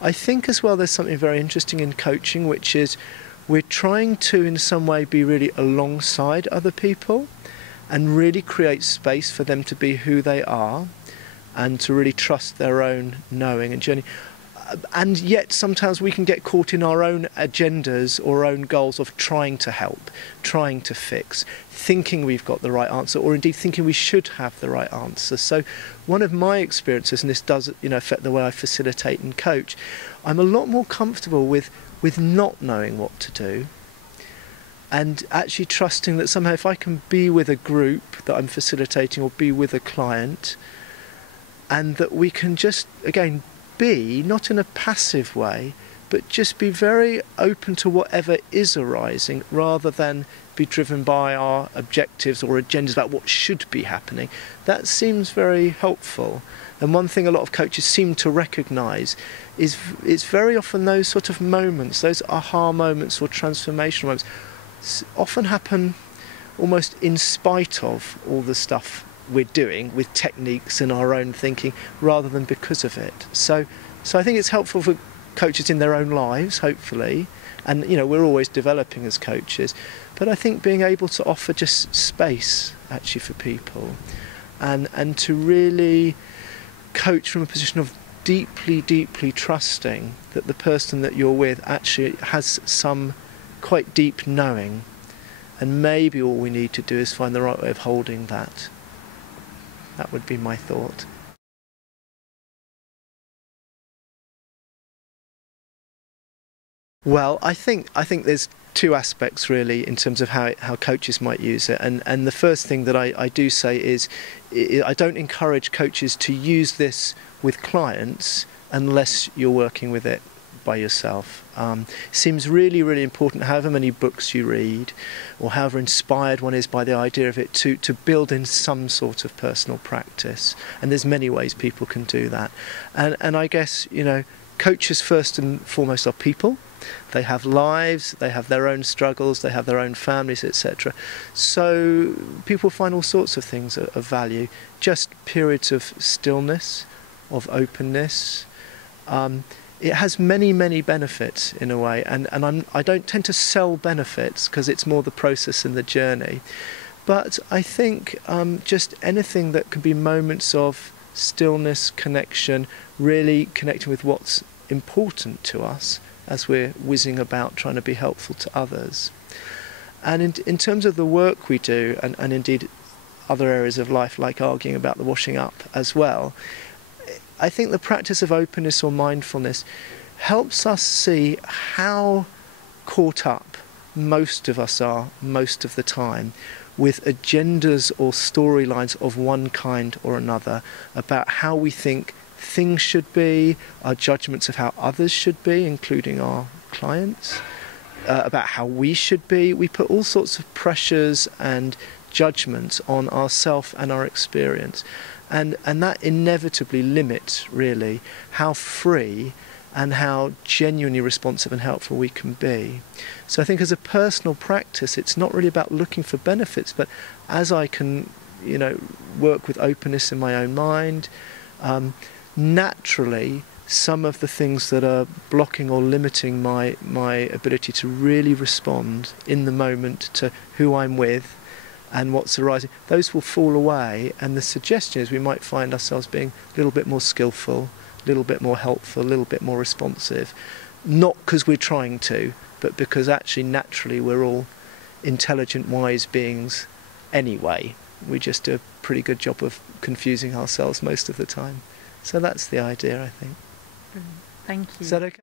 I think as well there's something very interesting in coaching, which is we're trying to in some way be really alongside other people and really create space for them to be who they are and to really trust their own knowing and journey. And yet sometimes we can get caught in our own agendas or own goals of trying to help, trying to fix, thinking we've got the right answer, or indeed thinking we should have the right answer. So one of my experiences, and this does affect the way I facilitate and coach, I'm a lot more comfortable with not knowing what to do and actually trusting that somehow if I can be with a group that I'm facilitating or be with a client, and that we can just, again, be, not in a passive way, but just be very open to whatever is arising rather than be driven by our objectives or agendas about what should be happening. That seems very helpful. And one thing a lot of coaches seem to recognise is it's very often those sort of moments, those aha moments or transformational moments, often happen almost in spite of all the stuff we're doing with techniques and our own thinking rather than because of it. So I think it's helpful for coaches in their own lives, hopefully, and we're always developing as coaches, but I think being able to offer just space actually for people and to really coach from a position of deeply trusting that the person that you're with actually has some quite deep knowing, and maybe all we need to do is find the right way of holding that. That would be my thought. Well, I think there's two aspects really in terms of how coaches might use it, and the first thing that I do say is I don't encourage coaches to use this with clients unless you're working with it by yourself. It seems really important, however many books you read or however inspired one is by the idea of it, to build in some sort of personal practice, and there's many ways people can do that, and I guess coaches first and foremost are people. They have lives, they have their own struggles, they have their own families, etc. So people find all sorts of things of value. Just periods of stillness, of openness. It has many benefits in a way, and I don't tend to sell benefits because it's more the process and the journey. But I think just anything that can be moments of stillness, connection, really connecting with what's important to us as we're whizzing about trying to be helpful to others. And in terms of the work we do, and indeed other areas of life like arguing about the washing up as well, I think the practice of openness or mindfulness helps us see how caught up most of us are most of the time with agendas or storylines of one kind or another about how we think things should be, our judgments of how others should be, including our clients, about how we should be. We put all sorts of pressures and judgments on ourself and our experience, and that inevitably limits really how free and how genuinely responsive and helpful we can be. So I think as a personal practice, it's not really about looking for benefits, but as I can work with openness in my own mind, naturally some of the things that are blocking or limiting my ability to really respond in the moment to who I'm with and what's arising, those will fall away, and the suggestion is we might find ourselves being a little bit more skillful, a little bit more helpful, a little bit more responsive, not because we're trying to, but because actually naturally we're all intelligent, wise beings anyway. We just do a pretty good job of confusing ourselves most of the time. So that's the idea, I think. Brilliant. Thank you. Is that okay?